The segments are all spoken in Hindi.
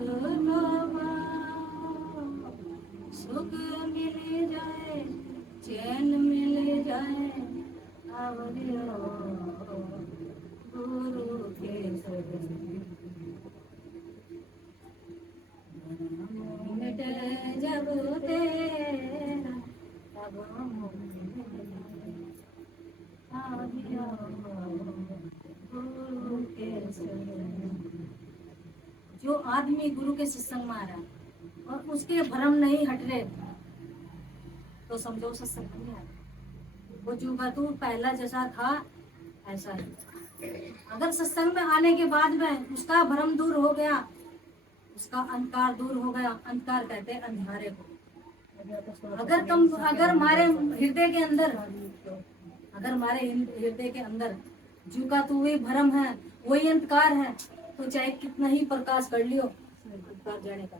लोभा, सुख मिल जाए चैन मिल जाए, आवरियो गुरु के शरण। मिट जब तेरा तब आवरियो गुरु के शरण। जो आदमी गुरु के सत्संग में आ रहा है और उसके भ्रम नहीं हट रहे, तो समझो सत्संग नहीं आ रहा। वो जो तू पहला जैसा था ऐसा ही। अगर सत्संग में आने के बाद में उसका भ्रम दूर हो गया, उसका अंधकार दूर हो गया, अंधकार कहते हैं अंधारे को। अगर हमारे हृदय के अंदर, अगर हमारे हृदय के अंदर जो का तू वही भ्रम है, वही अंधकार है, तो चाहे कितना ही प्रकाश कर लियो, अंधकार जाने का।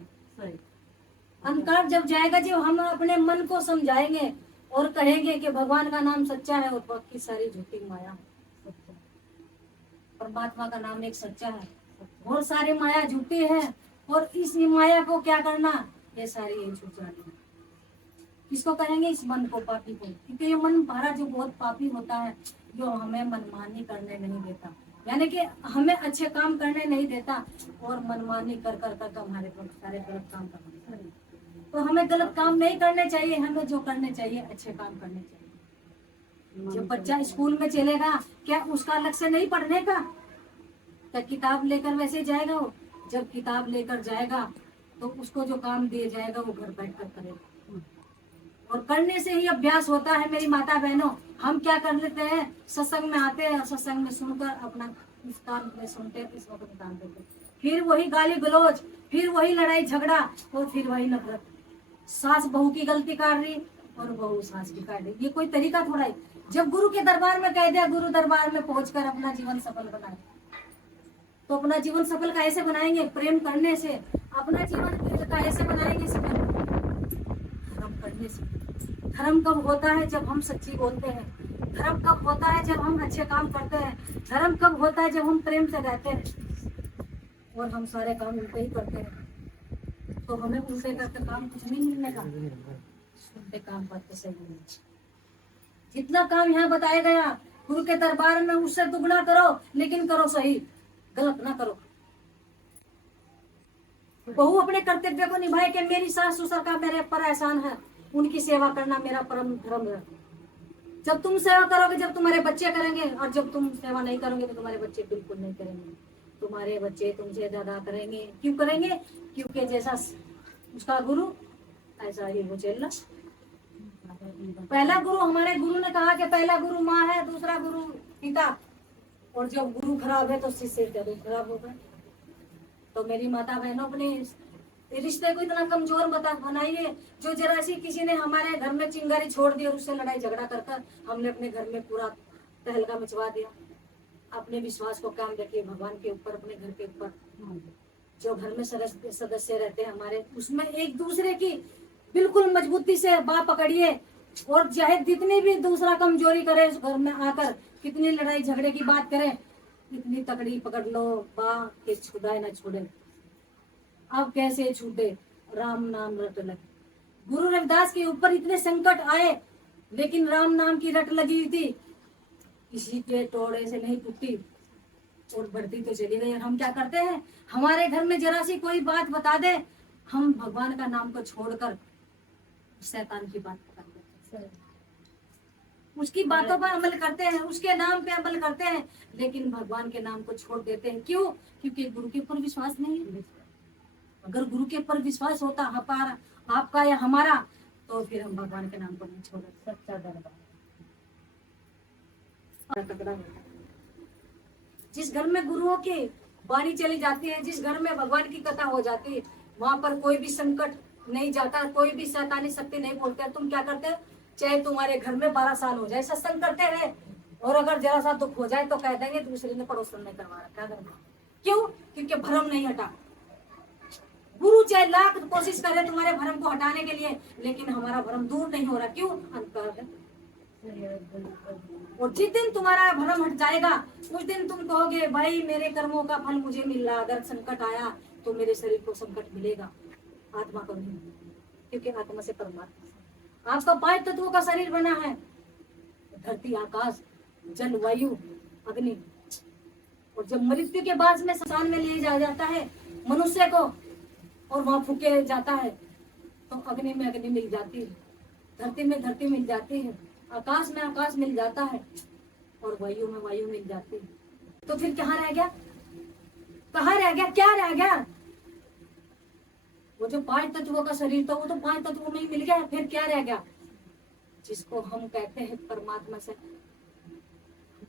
अंधकार जब जाएगा, जब हम अपने मन को समझाएंगे और कहेंगे कि भगवान का नाम सच्चा है और बाकी सारी झूठी माया है। परमात्मा का नाम एक सच्चा है, बहुत सारे माया झूठी है, और इस माया को क्या करना, ये सारी ये झूठ जानी। किसको कहेंगे? इस मन को, पापी को। क्योंकि ये मन हमारा जो बहुत पापी होता है, जो हमें मनमानी करने नहीं देता, यानी कि हमें अच्छे काम करने नहीं देता, और मनमानी कर कर कर हमारे सारे गलत काम करते हैं। तो हमें गलत काम नहीं करने चाहिए, हमें जो करने चाहिए अच्छे काम करने चाहिए। जब बच्चा स्कूल में चलेगा, क्या उसका लक्ष्य नहीं पढ़ने का? क्या किताब लेकर वैसे जाएगा? वो जब किताब लेकर जाएगा तो उसको जो काम दिया जाएगा वो घर बैठ कर करेगा, और करने से ही अभ्यास होता है। मेरी माता बहनों, हम क्या कर लेते हैं, सत्संग में आते हैं, सत्संग में सुनकर अपना इस काम में सुनते हैं, इस वक्त काम करते, फिर वही गाली गलौज, फिर वही लड़ाई झगड़ा, और फिर वही नफरत। सास बहू की गलती काट रही और बहू सास की काट रही, ये कोई तरीका थोड़ा है। जब गुरु के दरबार में कह दिया, गुरु दरबार में पहुंचकर अपना जीवन सफल बनाए, तो अपना जीवन सफल कैसे बनाएंगे? प्रेम करने से। अपना जीवन कैसे बनाएंगे? धर्म करने से। धर्म कब होता है? जब हम सच्ची बोलते हैं। धर्म कब होता है? जब हम अच्छे काम करते हैं। धर्म कब होता है? जब हम प्रेम से रहते हैं और हम सारे काम उल्टे ही करते हैं। तो हमें उल्टे करके काम कुछ नहीं मिलने का, उल्टे काम करते सही नहीं। जितना काम यहाँ बताया गया गुरु के दरबार में, उससे दुगना करो, लेकिन करो सही, गलत ना करो। बहू अपने कर्तव्य को निभाए कि मेरी सास ससुर का मेरे पर एहसान है, उनकी सेवा करना मेरा परम धर्म है। जब तुम सेवा करोगे, जब तुम्हारे बच्चे करेंगे, और जब तुम सेवा नहीं करोगे तो तुम्हारे बच्चे बिल्कुल नहीं करेंगे। तुम्हारे बच्चे तुमसे ज्यादा करेंगे। क्यों करेंगे? क्योंकि जैसा उसका गुरु ऐसा ही वो चलना। पहला गुरु, हमारे गुरु ने कहा कि पहला गुरु माँ है, दूसरा गुरु पिता, और जब गुरु खराब है तो शिष्य जरूर खराब होगा। तो मेरी माता बहनों, अपने रिश्ते को इतना कमजोर बनाइए, जो जरा सी किसी ने हमारे घर में चिंगारी छोड़ दी और उससे लड़ाई झगड़ा कर हमने अपने घर में पूरा तहलका मचवा दिया। अपने विश्वास को काम रखिए भगवान के ऊपर, अपने घर के ऊपर। जो घर में सदस्य रहते हैं हमारे, उसमें एक दूसरे की बिल्कुल मजबूती से बाह पकड़िए, और चाहे जितनी भी दूसरा कमजोरी करे, उस घर में आकर कितनी लड़ाई झगड़े की बात करें, इतनी तकड़ी पकड़ लो बाह के छुड़ाए ना छोड़े। अब कैसे छूटे? राम नाम रट लगे। गुरु रविदास के ऊपर इतने संकट आए, लेकिन राम नाम की रट लगी थी, किसी के तोड़े से नहीं टूटी, और बढ़ती तो चली गई। और हम क्या करते हैं, हमारे घर में जरा सी कोई बात बता दे, हम भगवान का नाम को छोड़कर शैतान की बात करते हैं, उसकी बातों पर अमल करते हैं, उसके नाम पे अमल करते हैं, लेकिन भगवान के नाम को छोड़ देते हैं। क्यों? क्योंकि गुरु के ऊपर विश्वास नहीं है। अगर गुरु के ऊपर विश्वास होता आपका या हमारा, तो फिर हम भगवान के नाम को नहीं छोड़ते। सच्चा दरबार तगड़ा होता है। जिस घर में गुरुओं की वाणी चली जाती है, जिस घर में भगवान की कथा हो जाती है, वहां पर कोई भी संकट नहीं जाता, कोई भी शैतानी शक्ति नहीं बोलते। तुम क्या करते हो? चाहे तुम्हारे घर में 12 साल हो जाए सत्संग करते रहे, और अगर जरा सा दुख हो जाए तो कह देंगे दूसरे ने पड़ोसन ने करवा रखा है। क्यों? क्योंकि भ्रम नहीं हटा। गुरु चाहे लाख कोशिश करे तुम्हारे भ्रम को हटाने के लिए, लेकिन हमारा भ्रम दूर नहीं हो रहा। क्यों? अंधकार है। और जिस दिन तुम्हारा भ्रम हट जाएगा उस दिन तुम कहोगे भाई मेरे कर्मों का फल मुझे मिल रहा, अगर संकट आया तो मेरे शरीर को संकट मिलेगा, आत्मा को नहीं, क्योंकि आत्मा से परमात्मा। आपका 5 तत्वों का शरीर बना है, धरती, आकाश, जल, वायु, अग्नि। और जब मृत्यु के बाद में शमशान में ले जाया जाता है मनुष्य को और वहां फूके जाता है, तो अग्नि में अग्नि मिल जाती है, धरती में धरती मिल जाती है, आकाश में आकाश मिल जाता है, और वायु में वायु मिल जाती है। तो फिर कहाँ रह गया, कहाँ रह गया, क्या रह गया? वो जो 5 तत्वों का शरीर था वो तो 5 तत्वों में ही मिल गया, फिर क्या रह गया? जिसको हम कहते हैं परमात्मा से,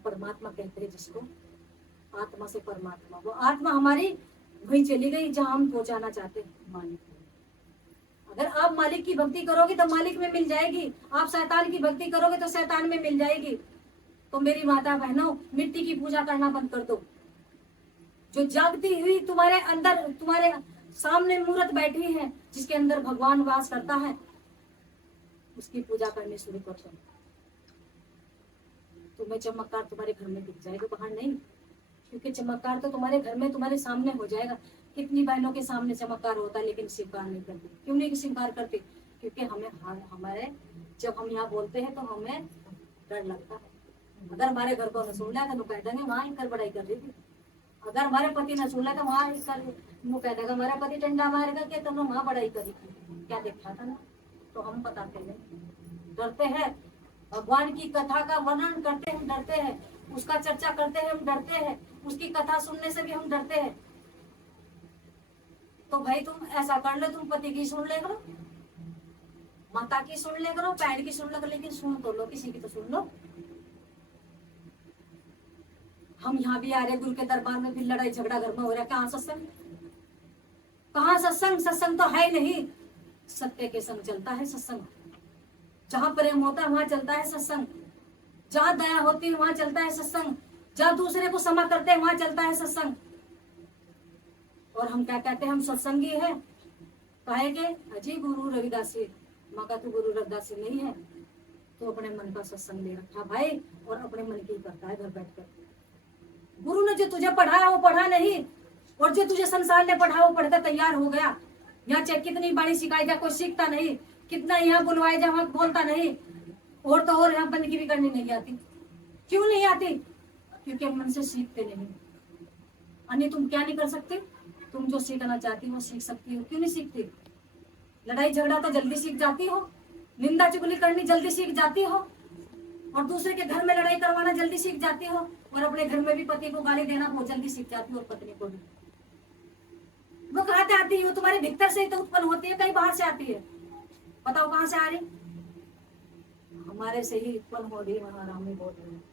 परमात्मा कहते हैं जिसको, आत्मा से परमात्मा। वो आत्मा हमारी वही चली गई जहां हम पहुंचाना चाहते हैं, मालिक। अगर आप मालिक की भक्ति करोगे तो मालिक में मिल जाएगी, आप शैतान की भक्ति करोगे तो शैतान में मिल जाएगी। तो मेरी माता बहनों, मिट्टी की पूजा करना बंद कर दो। जो जागती हुई तुम्हारे अंदर, तुम्हारे सामने मूर्त बैठी है जिसके अंदर भगवान वास करता है, उसकी पूजा करनी शुरू कर दो। तुम्हें चमत्कार तुम्हारे घर में दिख जाएगा, बाहर नहीं, क्योंकि चमत्कार तो तुम्हारे घर में, तुम्हारे सामने हो जाएगा। कितनी बहनों के सामने चमत्कार होता है लेकिन स्वीकार नहीं करती। क्यों नहीं स्वीकार करती? क्योंकि हमारे जब हम यहाँ बोलते हैं तो हमें डर लगता है। अगर हमारे घर को न सुन लिया तो कह देंगे वहाँ कर बड़ाई कर रही थी। अगर हमारे पति न सुन लिया तो वहाँ वो कह देगा हमारा पति डंडा मारेगा कि तुमने वहाँ बड़ाई करी थी, क्या देखा था ना। तो हम बताते हैं, डरते हैं। भगवान की कथा का वर्णन करते हम डरते हैं, उसका चर्चा करते हैं हम डरते हैं, उसकी कथा सुनने से भी हम डरते हैं। तो भाई तुम ऐसा कर लो, तुम पति की सुन ले करो, माता की सुन ले करो, बहन की सुन लो, लेकिन सुन तो लो, किसी की तो सुन लो। हम यहाँ भी आ रहे गुरु के दरबार में, फिर लड़ाई झगड़ा घर में हो रहा है। कहाँ सत्संग, कहाँ सत्संग? सत्संग तो है नहीं। सत्य के संग चलता है सत्संग, जहाँ प्रेम होता है वहां चलता है सत्संग, जहाँ दया होती है वहां चलता है सत्संग, जहाँ दूसरे को क्षमा करते हैं वहां चलता है सत्संग। और हम क्या कहते हैं, हम सत्संगी है, कहेंगे अजी गुरु रविदास जी, मका तो गुरु रविदास जी नहीं है, तो अपने मन का सत्संग ले रखा भाई, और अपने मन की करता है घर बैठ कर। गुरु ने जो तुझे पढ़ाया वो पढ़ा नहीं, और जो तुझे संसार ने पढ़ा वो पढ़कर तैयार हो गया। यहाँ चाहे कितनी बाणी सिखाई जाए कोई सीखता नहीं, कितना यहाँ बुलवाए जाए वहां बोलता नहीं। और तो और यहाँ बंदगी भी करनी नहीं आती। क्यों नहीं आती? क्योंकि हम मन से सीखते नहीं। अन्य तुम क्या नहीं कर सकते? तुम जो सीखना चाहती हो वो सीख सकती हो, क्यों नहीं सीखती? लड़ाई झगड़ा तो जल्दी सीख जाती हो, निंदा चुगली करनी जल्दी सीख जाती हो, और दूसरे के घर में लड़ाई करवाना जल्दी सीख जाती हो, और अपने घर में भी पति को गाली देना बहुत जल्दी सीख जाती हो, और पत्नी को भी। वो कहाँ से आती है? वो तुम्हारे भीतर से ही तो उत्पन्न होती है, कहीं बाहर से आती है? बताओ कहाँ से आ रही? हमारे से ही उत्पन्न हो रही है, महाराम में बोल रहे हैं।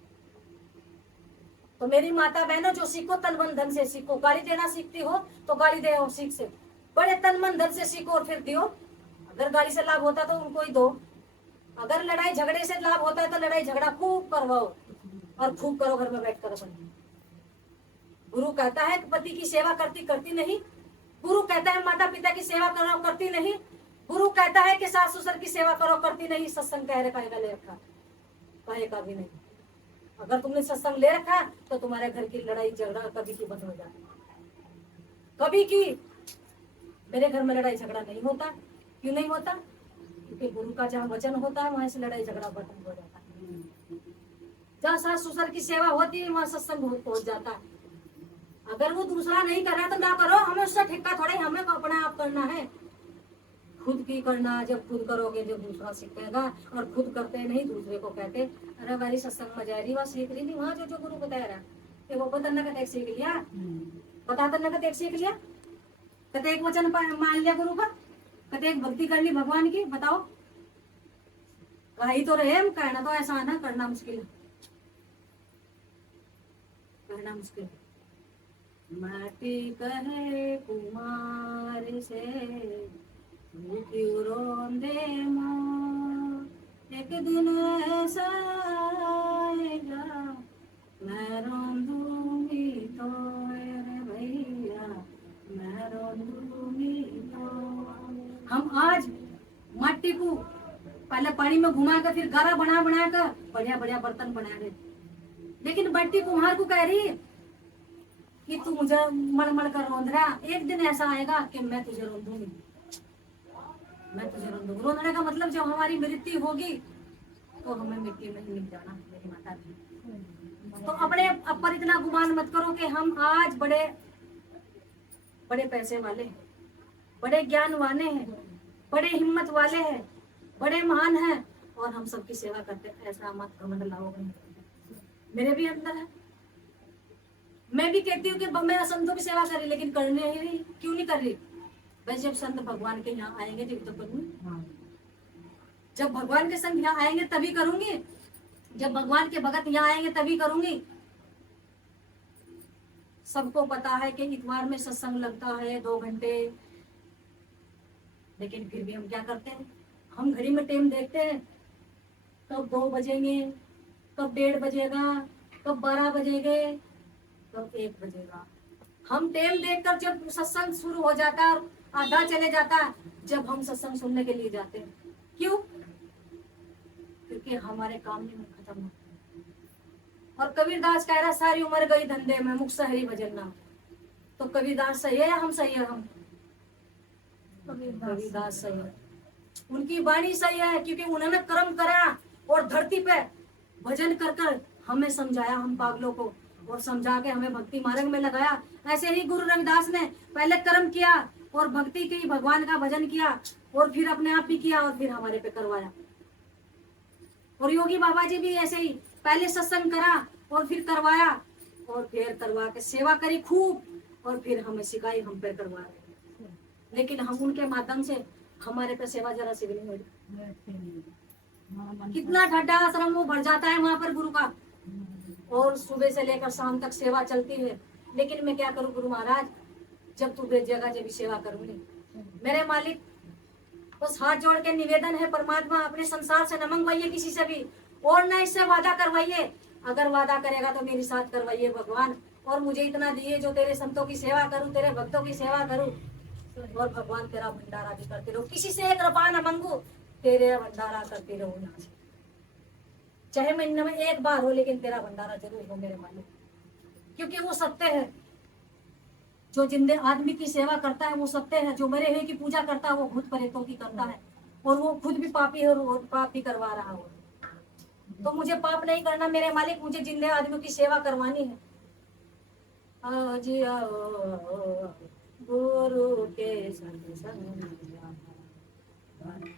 तो मेरी माता बहनों, जो सीखो तन मन धन से सीखो। गाली देना सीखती हो तो गाली दे और सीख से, बड़े तन मन धन से सीखो और फिर दियो। अगर गाली से लाभ होता तो उनको ही दो, अगर लड़ाई झगड़े से लाभ होता है तो लड़ाई झगड़ा खूब करवाओ और खूब करो घर में बैठ कर। गुरु कहता है कि पति की सेवा करती नहीं, गुरु कहता है माता पिता की सेवा करो करती नहीं, गुरु कहता है कि सास ससुर की सेवा करो करती नहीं। सत्संग कह रखा ले रखा, कहेगा भी नहीं। अगर तुमने सत्संग ले रखा तो तुम्हारे घर की लड़ाई झगड़ा कभी की बंद हो जाती, कभी की। मेरे घर में लड़ाई झगड़ा नहीं होता। क्यों नहीं होता? क्योंकि गुरु का जहाँ वचन होता है वहां से लड़ाई झगड़ा बंद हो जाता है। जहाँ सास ससुर की सेवा होती है वहां सत्संग पहुंच जाता है। अगर वो दूसरा नहीं कर रहा तो ना करो, हमें उसका ठेका थोड़ा, हमें अपना आप करना है, खुद की करना। जब खुद करोगे जब दूसरा सीखेगा, और खुद करते नहीं दूसरे को कहते अरे हमारी सत्संग में जा रही, वहाँ सीख रही थी, वहाँ जो गुरु बताया रहा वो पता न सीख लिया, पता तो न सीख लिया, कते एक वचन मान लिया गुरु का, कते एक भक्ति कर ली भगवान की। बताओ, कही तो रहे हम, कहना तो आसान है, करना मुश्किल है, कहना मुश्किल है। माटी कहे कुमार से क्यों रोंदे माँ, एक दिन ऐसा आएगा मैं रोंदूंगी तो, रे भैया मैं रोंदूंगी तो। हम आज माटी को पहले पानी में घुमा कर फिर गारा बना बना कर बढ़िया बढ़िया बर्तन बना रहे। लेकिन बट्टी कुम्हार को कह रही कि तू मुझे मड़ मड़ कर रोंद रहा, एक दिन ऐसा आएगा कि मैं तुझे रोंदूंगी, मैं तुझे रोंदूंगी। रोंदने का मतलब जब हमारी मृत्यु होगी तो हमें मिट्टी में ही मिल जाना मेरी माता जी। तो अपने पर इतना गुमान मत करो कि हम आज बड़े बड़े पैसे वाले हैं, बड़े ज्ञान वाले हैं, बड़े हिम्मत वाले हैं, बड़े महान हैं और हम सबकी सेवा करते हैं। ऐसा मत घमंड लाओगे, मेरे भी अंदर है। मैं भी कहती हूँ कि मैं संतों की सेवा कर रही, लेकिन करने ही नहीं, क्यों नहीं कर रही? वैसे जब संत भगवान के यहाँ आएंगे तभी तो करूंगी, जब भगवान के संग यहाँ आएंगे तभी करूंगी, जब भगवान के भगत यहाँ आएंगे तभी करूंगी। सबको पता है कि इतवार में सत्संग लगता है 2 घंटे, लेकिन फिर भी हम क्या करते हैं? हम घड़ी में टाइम देखते हैं, कब 2 बजेंगे, कब 1:30 बजेगा, कब 12 बजेंगे, कब 1 बजेगा। हम टाइम देखकर जब सत्संग शुरू हो जाता है और आधा चले जाता है, जब हम सत्संग सुनने के लिए जाते हैं। क्यों? क्योंकि हमारे काम में खत्म हो। और कबीरदास कह रहा सारी उम्र गई धंधे में, मुख सहरी भजन ना। तो कबीरदास सही है या हम सही है? हम कबीरदास सही है, उनकी वाणी सही है, क्योंकि उन्होंने कर्म करा और धरती पे भजन कर कर हमें समझाया, हम पागलों को, और समझा के हमें भक्ति मार्ग में लगाया। ऐसे ही गुरु रविदास ने पहले कर्म किया और भक्ति की, भगवान का भजन किया और फिर अपने आप भी किया और फिर हमारे पे करवाया। और योगी बाबा जी भी ऐसे ही पहले सत्संग करा और फिर करवाया और फिर करवा के सेवा करी खूब और फिर हमें सिखाई, हम पे करवा रहे। लेकिन हम उनके माध्यम से हमारे पे सेवा जरा से भी नहीं हो रही। कितना ढड्ढा आश्रम वो भर जाता है वहां पर गुरु का, और सुबह से लेकर शाम तक सेवा चलती है। लेकिन मैं क्या करूं गुरु महाराज, जब तू भेजेगा जब भी सेवा करूंगी। मेरे मालिक, बस हाथ जोड़ के निवेदन है परमात्मा, अपने संसार से न मंगवाइए किसी से भी, और न इससे वादा करवाइए। अगर वादा करेगा तो मेरे साथ करवाइए भगवान, और मुझे इतना दिए जो तेरे संतों की सेवा करूं, तेरे भक्तों की सेवा करूं, और भगवान तेरा भंडारा भी करते रहो। किसी से एक रुपया न मांगू, तेरे भंडारा करते रहो यहाँ से, चाहे महीने में 1 बार हो, लेकिन तेरा भंडारा जरूर हो मेरे मालिक। क्योंकि वो सत्य है, जो जिंदे आदमी की सेवा करता है वो सत्य है, जो मरे हुए की पूजा करता है वो भूत प्रेतों की करता है, और वो खुद भी पापी है और पाप भी करवा रहा हो। तो मुझे पाप नहीं करना मेरे मालिक, मुझे जिंदे आदमियों की सेवा करवानी है। आज आओ गुरु के संग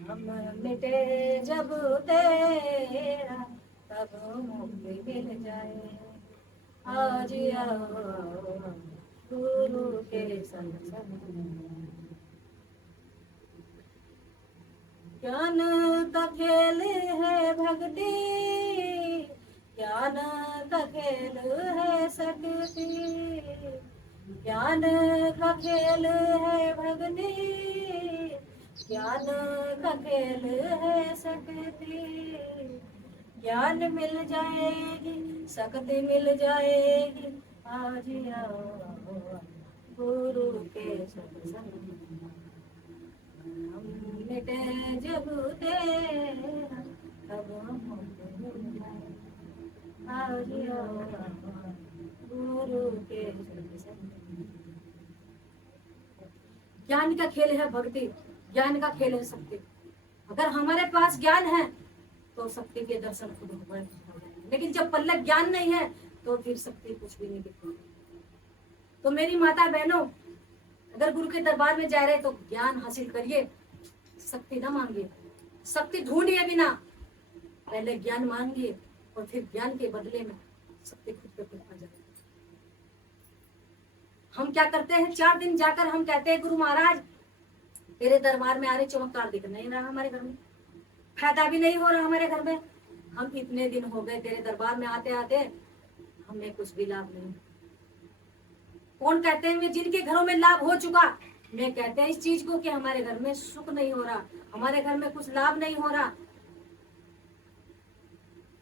हम मिटे जब तेरा तब मुक्ति मिल जाए। आज आओ गुरु के संग। ज्ञान का खेल है भक्ति, ज्ञान का खेल है शक्ति, ज्ञान का खेल है भक्ति, ज्ञान का खेल है शक्ति। ज्ञान मिल जाएगी, शक्ति मिल जाएगी, आज आओ गुरु के सत्संग। हम मिटे जब तेरा तब मुक्ति मिल जाए। आज आओ गुरु के सत्संग। ज्ञान का खेल है भक्ति, ज्ञान का खेल है शक्ति। अगर हमारे पास ज्ञान है तो शक्ति के दर्शन खुद हो जाएंगे, लेकिन जब पल्ले ज्ञान नहीं है तो फिर शक्ति कुछ भी नहीं दिखती। तो मेरी माता बहनों, अगर गुरु के दरबार में जा रहे तो ज्ञान हासिल करिए, शक्ति ना मांगिए। शक्ति ढूंढिए बिना, पहले ज्ञान मांगिए और फिर ज्ञान के बदले में शक्ति खुद पे खुद आ जाएगी। हम क्या करते हैं, 4 दिन जाकर हम कहते हैं गुरु महाराज तेरे दरबार में आ रहे, चमत्कार दिख नहीं रहा हमारे घर में, फायदा भी नहीं हो रहा हमारे घर में। हम इतने दिन हो गए तेरे दरबार में आते आते, हमें कुछ भी लाभ नहीं। कौन कहते हैं जिनके घरों में लाभ हो चुका, मैं कहते हैं इस चीज को कि हमारे घर में सुख नहीं हो रहा, हमारे घर में कुछ लाभ नहीं हो रहा।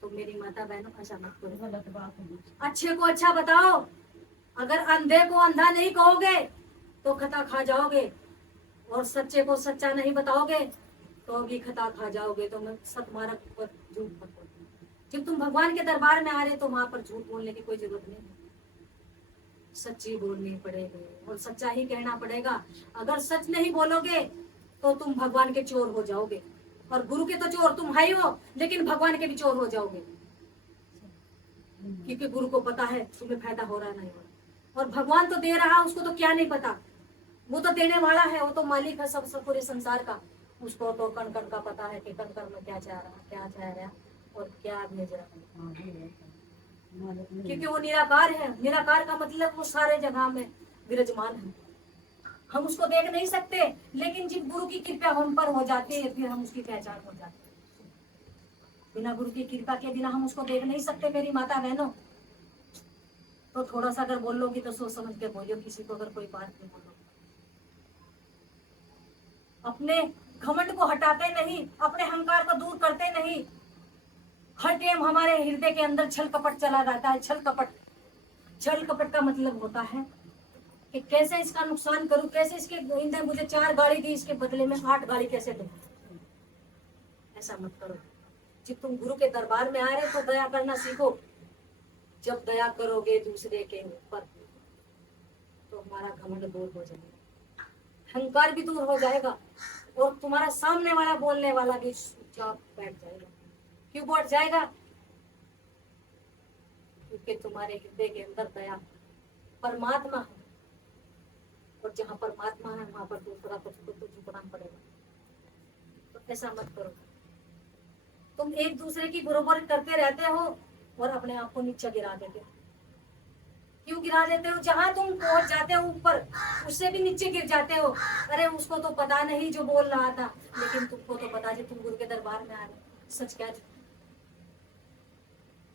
तो मेरी माता बहनों ऐसा मत करो, गलत बात है। अच्छे को अच्छा बताओ, अगर अंधे को अंधा नहीं कहोगे तो खता खा जाओगे, और सच्चे को सच्चा नहीं बताओगे तो भी खता खा जाओगे, तो मैं सतमार्ग पर झूठ मत बोलना। जब तुम भगवान के दरबार में आ रहे तो वहां पर झूठ बोलने की कोई जरूरत नहीं है, सच्ची बोलनी पड़ेगी और सच्चा ही कहना पड़ेगा। अगर सच नहीं बोलोगे तो तुम भगवान के चोर हो जाओगे, और गुरु के तो चोर तुम है ही हो, लेकिन भगवान के भी चोर हो जाओगे, क्योंकि गुरु को पता है तुम्हें फायदा हो रहा नहीं हो रहा, और भगवान तो दे रहा, उसको तो क्या नहीं पता, वो तो देने वाला है, वो तो मालिक है सब पूरे संसार का। उसको तो कण कण का पता है कि कण कण में क्या चाह रहा, क्या चाह रहा और क्या भेज रहा है, क्योंकि वो निराकार है। निराकार का मतलब वो सारे जगह में विराजमान है। हम उसको देख नहीं सकते, लेकिन जब गुरु की कृपा हम पर हो जाती है फिर हम उसकी पहचान हो जाते हैं। बिना गुरु की कृपा के बिना हम उसको देख नहीं सकते मेरी माता बहनों। तो थोड़ा सा अगर बोलोगी तो सोच समझ के बोलो, किसी को अगर कोई बात नहीं बोलो। अपने घमंड को हटाते नहीं, अपने अहंकार को दूर करते नहीं। हर टाइम हमारे हृदय के अंदर छल कपट चला रहता है। छल कपट, छल कपट का मतलब होता है कि कैसे इसका नुकसान करूं, कैसे इसके इंद्र मुझे 4 गाड़ी दी, इसके बदले में 8 गाड़ी कैसे दूं। ऐसा मत करो। जब तुम गुरु के दरबार में आ रहे तो दया करना सीखो। जब दया करोगे दूसरे के ऊपर तो हमारा घमंड दूर हो जाएगा, अहंकार भी दूर हो जाएगा, और तुम्हारा सामने वाला बोलने वाला भी चुपचाप बैठ जाएगा। क्यों बैठ जाएगा? क्योंकि तुम्हारे हृदय के अंदर दया परमात्मा है, और जहाँ परमात्मा है वहां पर दूसरा कुछ तो झुकना पड़ेगा। तो ऐसा मत करो। तुम एक दूसरे की बरोबर करते रहते हो और अपने आप को नीचे गिरा देते हो। क्यों गिरा देते हो? जहां तुम पहुंच जाते हो ऊपर, उससे भी नीचे गिर जाते हो। अरे उसको तो पता नहीं जो बोल रहा था, लेकिन तुमको तो पता, जो तुम गुरु के दरबार में आ रहे। सच क्या?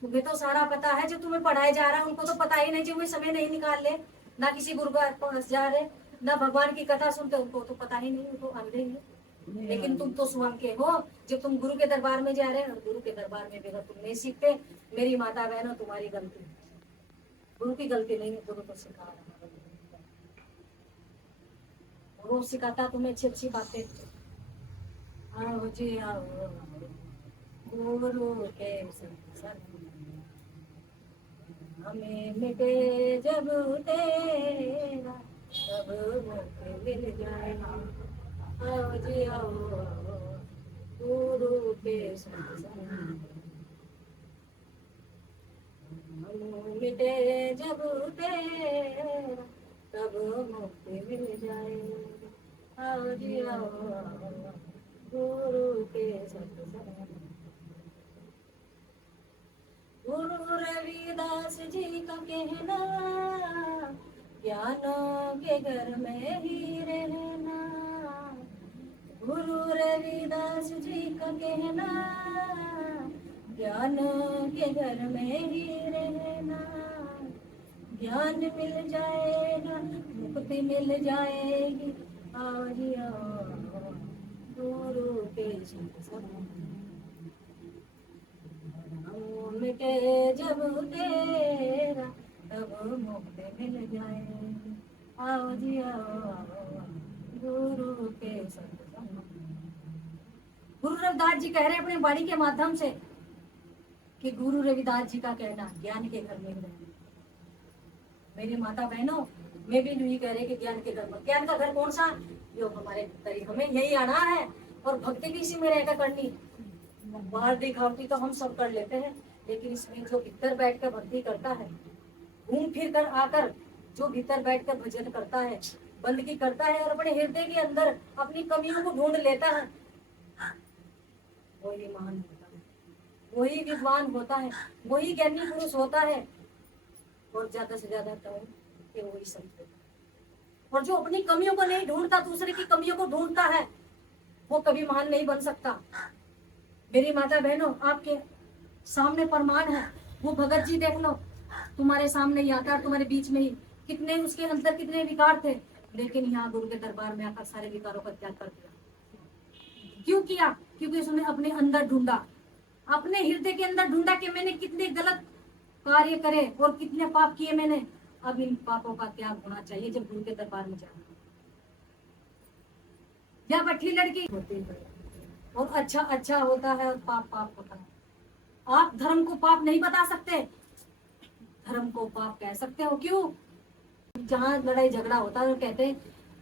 तुम्हें तो सारा पता है, जो तुम्हें पढ़ाया जा रहा है उनको तो पता ही नहीं, जो वे समय नहीं निकाल ले, ना किसी गुरु के पास जा रहे, ना भगवान की कथा सुनते, उनको तो पता ही नहीं, उनको अंधे ही है। लेकिन तुम तो स्वयं के हो, जब तुम गुरु के दरबार में जा रहे हो। गुरु के दरबार में अगर तुम नहीं सीखते, मेरी माता बहनों, तुम्हारी गलती, गुरु की गलती नहीं है, गुरु को सिखा रहा है। वो सिखाता तुम्हें अच्छी अच्छी बातें। आओ जी आओ, गुरु के संग हमें मिटे जब तेरा, तब मौके मिल जाएगा। आओ जी आओ, गुरु के संग हमें मिटे जब तेरा, तब मौके मिल जाएगा। आओ जी आओ, गुरु के संग। गुरु रविदास जी का कहना, ज्ञानों के घर में ही रहना। गुरु रविदास जी का कहना, ज्ञानों के घर में ही रहना। ज्ञान मिल जाएगा, मुक्ति मिल जाएगी। आओ जी आओ, गुरु के संग मिटे जब तेरा, तब मुक्ति मिल जाएगी। आओ जी आओ, गुरु के संग। गुरु रविदास जी कह रहे अपने वाणी के माध्यम से कि गुरु रविदास जी का कहना, ज्ञान के घर में रहना। मेरी माता बहनों, मैं भी यही कह रही कि ज्ञान के घर में। ज्ञान का घर कौन सा? जो हमारे भीतर, हमें यही आना है, और भक्ति भी इसी में रहकर करनी। बाहर दिखावटी तो हम सब कर लेते हैं, लेकिन इसमें जो भीतर बैठ कर भक्ति करता है, घूम फिर कर आकर जो भीतर बैठ कर भजन करता है, बंदगी करता है, और अपने हृदय के अंदर अपनी कमियों को ढूंढ लेता है, वही महान होता है, वही विद्वान होता है, वही ज्ञानी पुरुष होता है। और ज्यादा से ज्यादा तो वही संत। और जो अपनी कमियों को नहीं ढूंढता, दूसरे की कमियों को ढूंढता है, वो कभी महान नहीं बन सकता। मेरी माता बहनों, आपके सामने प्रमाण है। वो भगत जी देख लो, तुम्हारे सामने ही आकर, तुम्हारे बीच में ही, कितने उसके अंदर कितने विकार थे, लेकिन यहाँ गुरु के दरबार में आकर सारे विकारों का त्याग कर दिया। क्यों किया? क्योंकि उसने अपने अंदर ढूंढा, अपने हृदय के अंदर ढूंढा कि मैंने कितने गलत कार्य करे और कितने पाप किए मैंने। अब इन पापों का त्याग होना चाहिए जब गुरु के दरबार में जाना। या बठी लड़की होती है, और अच्छा अच्छा होता है और पाप पाप होता है। आप धर्म को पाप नहीं बता सकते, धर्म को पाप कह सकते हो। क्यों? जहाँ लड़ाई झगड़ा होता है तो कहते हैं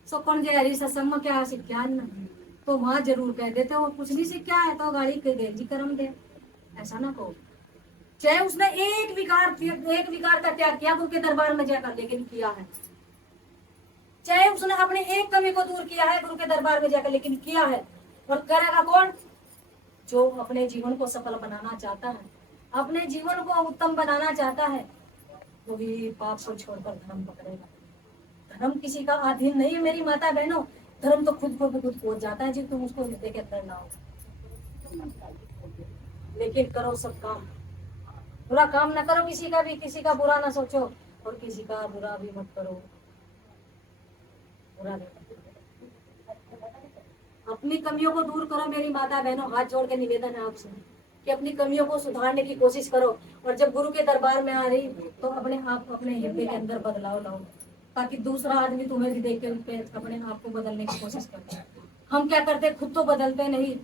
सो कौन जे हरी सत्संग में क्या सीख्या न, तो वहां जरूर कह देते हो कुछ नहीं सीखा है तो गाड़ी के दे जी कर्म दे। ऐसा ना कहो। चाहे उसने एक विकार का त्याग किया गुरु के दरबार में जाकर, लेकिन किया है। चाहे उसने अपने एक कमी को दूर किया है गुरु के दरबार में जाकर, लेकिन किया है। और करेगा कौन? जो अपने जीवन को सफल बनाना चाहता है, अपने जीवन को उत्तम बनाना चाहता है, वही पाप को छोड़कर धर्म पकड़ेगा। धर्म किसी का अधीन नहीं है मेरी माता बहनों। धर्म तो खुद को भी खुद पहुंच जाता है जब तुम उसको हृदय के अंदर ना हो। लेकिन करो सब काम, बुरा काम ना करो, किसी का भी, किसी का बुरा ना सोचो और किसी का बुरा भी मत करो। बुरा नहीं करो। अपनी कमियों को दूर करो मेरी माता बहनों, हाथ जोड़ के निवेदन है आपसे कि अपनी कमियों को सुधारने की कोशिश करो। और जब गुरु के दरबार में आ रही तो अपने आप अपने हृदय के अंदर बदलाव लाओ, ताकि दूसरा आदमी तुम्हें भी देख के अपने आप को बदलने की कोशिश करता है। हम क्या करते, खुद तो बदलते नहीं,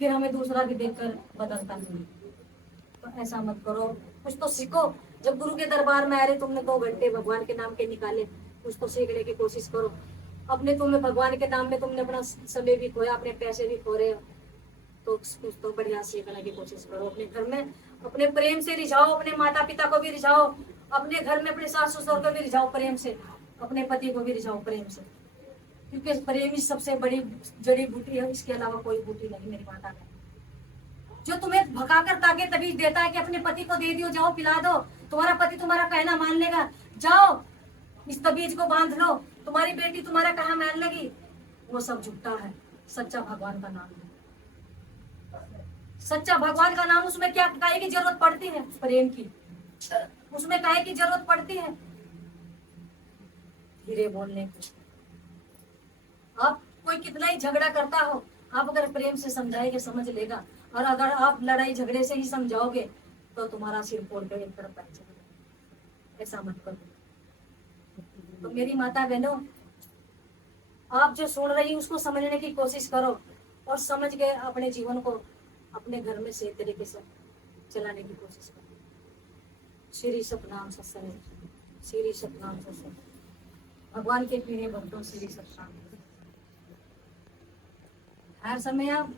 फिर हमें दूसरा भी देखकर बदलता नहीं। तो ऐसा मत करो, कुछ तो सीखो। जब गुरु के दरबार में आ रहे, तुमने 2 घंटे भगवान के नाम के निकाले, कुछ तो सीखने की कोशिश करो। अपने तुम्हें भगवान के नाम में तुमने अपना समय भी खोया, अपने पैसे भी खो रहे हो, तो कुछ तो बढ़िया सीखने की कोशिश करो। अपने घर में अपने प्रेम से रिझाओ, अपने माता पिता को भी रिझाओ, अपने घर में अपने सास ससुर को भी रिझाओ प्रेम से, अपने पति को भी रिझाओ प्रेम से, क्योंकि प्रेम ही सबसे बड़ी जड़ी बूटी है, इसके अलावा कोई बूटी नहीं मेरी माता है। जो तुम्हें भगाकर ताकत तभी देता है कि अपने पति को दे दियो, जाओ पिला दो, तुम्हारा पति तुम्हारा कहना मान लेगा, जाओ इस तबीज को बांध लो, तुम्हारी बेटी तुम्हारा कहना मान लेगी, वो सब झूठा है। सच्चा भगवान का नाम है, सच्चा भगवान का नाम। उसमें क्या काहे की जरूरत पड़ती है? प्रेम की। उसमें काहे की जरूरत पड़ती है? धीरे बोलने की। आप कोई कितना ही झगड़ा करता हो, आप अगर प्रेम से समझाएंगे समझ लेगा। और अगर आप लड़ाई झगड़े से ही समझाओगे तो तुम्हारा सिर फोड़ कर एक तरफ बैठ जाएगा। ऐसा मत करो। तो मेरी माता बहनों, आप जो सुन रही उसको समझने की कोशिश करो और समझ के अपने जीवन को अपने घर में सही तरीके से चलाने की कोशिश करो। श्री सतनाम सत्संग, श्री सतनाम सत्संग, भगवान के प्रिय भक्तों, श्री सतनाम। हर समय आप